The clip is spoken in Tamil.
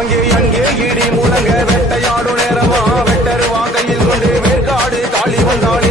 அங்கே அங்கே இடி முழங்க வெட்டையாடு நேரமா வெட்டருவா கையில் கொண்டு வேற்காடு காளி வந்தாள்